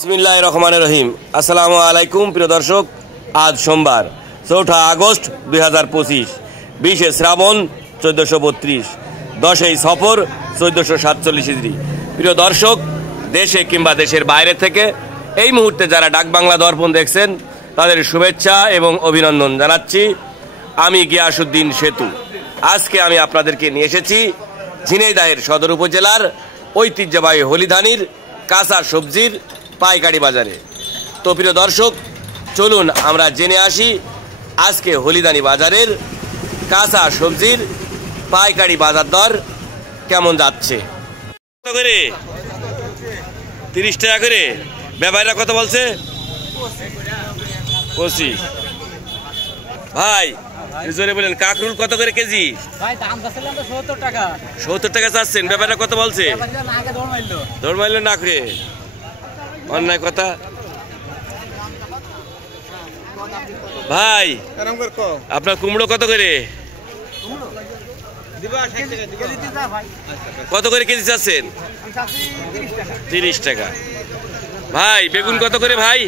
বিসমিল্লাহির রহমানির রহিম। আসসালামু আলাইকুম প্রিয় দর্শক, আজ সোমবার 4 আগস্ট 2025, 20 শ্রাবণ 1432, 10 সফর 1447 হিজরি। প্রিয় দর্শক, দেশে কিংবা দেশের বাইরে থেকে এই মুহূর্তে যারা ডাক বাংলা দর্পণ দেখছেন তাদের শুভেচ্ছা এবং অভিনন্দন জানাচ্ছি। আমি গিয়াসউদ্দিন সেতু। আজকে আমি আপনাদেরকে নিয়ে এসেছি ঝিনাইদহের সদর উপজেলার ঐতিহ্যবাহী হলিধানির কাঁচা সবজির পাইকারি বাজারে। তো প্রিয় দর্শক, চলুন আমরা জেনে আসি আজকে হলিধানি বাজারের কাঁচা সবজির পাইকারি বাজার দর কেমন যাচ্ছে। কত করে? 30 টাকা করে। ব্যাপারীরা কত বলছে? 25। ভাই জোরে বলেন, কাকরুল কত করে কেজি? ভাই দাম চাচ্ছিলাম তো 70 টাকা। 70 টাকা চাচ্ছেন, ব্যাপারীরা কত বলছে? দৌড় মারলো না করে, অন্যায় কথা। ভাই আপনার কুমড়ো কত করে? কত করে কেজি চাচ্ছেন? 30 টাকা। ভাই বেগুন কত করে? ভাই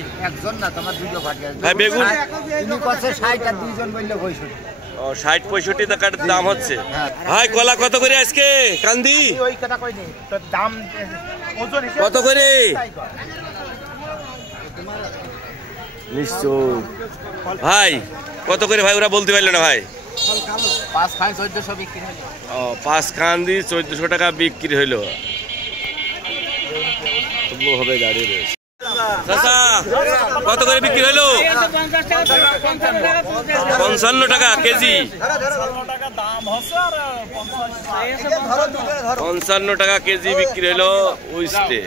ভাই বেগুন 60-65 টাকার দাম হচ্ছে। ভাই কলা কত করে আজকে? কান্দি কত করে? নিশ্চয় ভাই কত করে? ভাই ওরা বলতে পারলো না। ভাই 5 খান 1400 বিক্রি হলো। 5 কান্দি 1400 টাকা বিক্রি হইলো। হবে দাঁড়িয়ে রয়েছে। কত করে বিক্রি হইলো? 55 টাকা কেজি। 55 টাকা কেজি বিক্রি হইলো উইস্টে।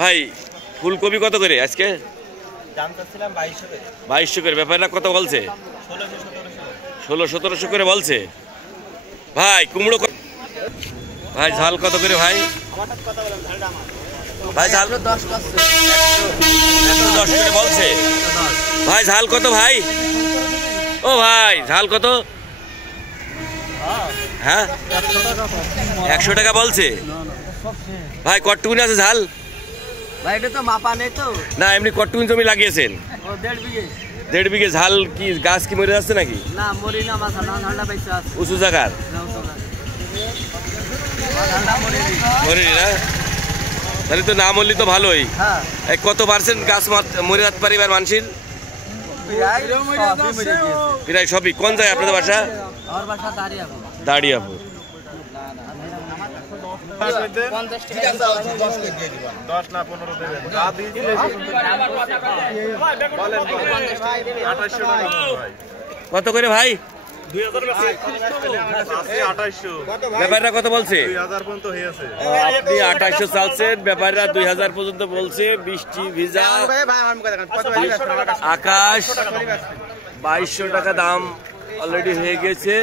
ভাই ফুলকপি কত করে আজকে? 2200 করে। ব্যাপারটা কত বলছে? 1600-1700 করে বলছে। ভাই কুমড়ো ভাই ঝাল কত করে? ভাই ভাই ঝাল 110 করে বলছে। ভাই ঝাল কত? ভাই ও ভাই ঝাল কত? হ্যাঁ 100 টাকা বলছে। ভাই কটটুকুনি আছে ঝাল? ভাই এটা তো মাপা নেই তো। না এমনি কটটুকুনি জমি লাগিয়েছেন? 1.5 বিঘে। ঝাল কি গাছ কি মরে যাচ্ছে নাকি? না মরি না, মাথা না ঠান্ডা পাইছে আছে। উঁচু জায়গার মরে না? তাহলে তো না মরলি তো ভালোই। কত পার্সেন্ট গাছ মরে যেতে পারে এবার মানুষের? প্রায় সবই। কোন জায়গায় আপনাদের বাসা? দাঁড়িয়াপুর। কত করে ভাই? ব্যাপারীরা কত বলছে? আপনি 2800 চালছেন, ব্যাপারীরা 2000 পর্যন্ত বলছে। বৃষ্টি ভিজা আকাশ। 2200 টাকা দাম অলরেডি হয়ে গেছে,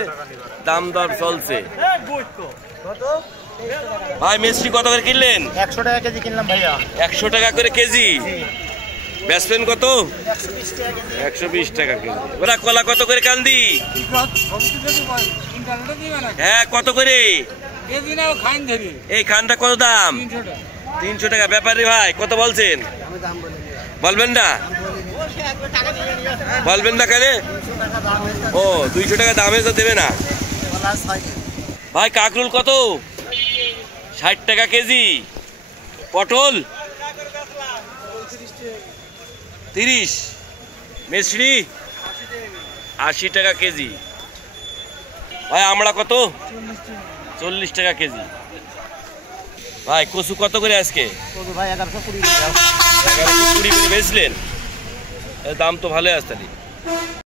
দাম দর চলছে। ভাই মিষ্টি কত করে কিনলেন? 100 টাকা কেজি কিনলাম ভাইয়া। 100 টাকা করে কেজি। বেচবেন কত? 120 টাকা কেজি। ওরা কলা কত করে? কান্দি হ্যাঁ কত করে? এই খানটা কত দাম? 300 টাকা। ব্যাপারী ভাই কত বলছেন? বলবেন না? বলবেন না কেন? ও 200 টাকা দামে তো দেবে না। ভাই কাকরুল কত? 60 টাকা কেজি। পটল 30। মিষ্টি 80 টাকা কেজি। ভাই আমরা কত? 40 টাকা কেজি। ভাই কচু কত করে আজকে? ভাই 1120 করে বেচলেন? দাম তো ভালোই আসছে।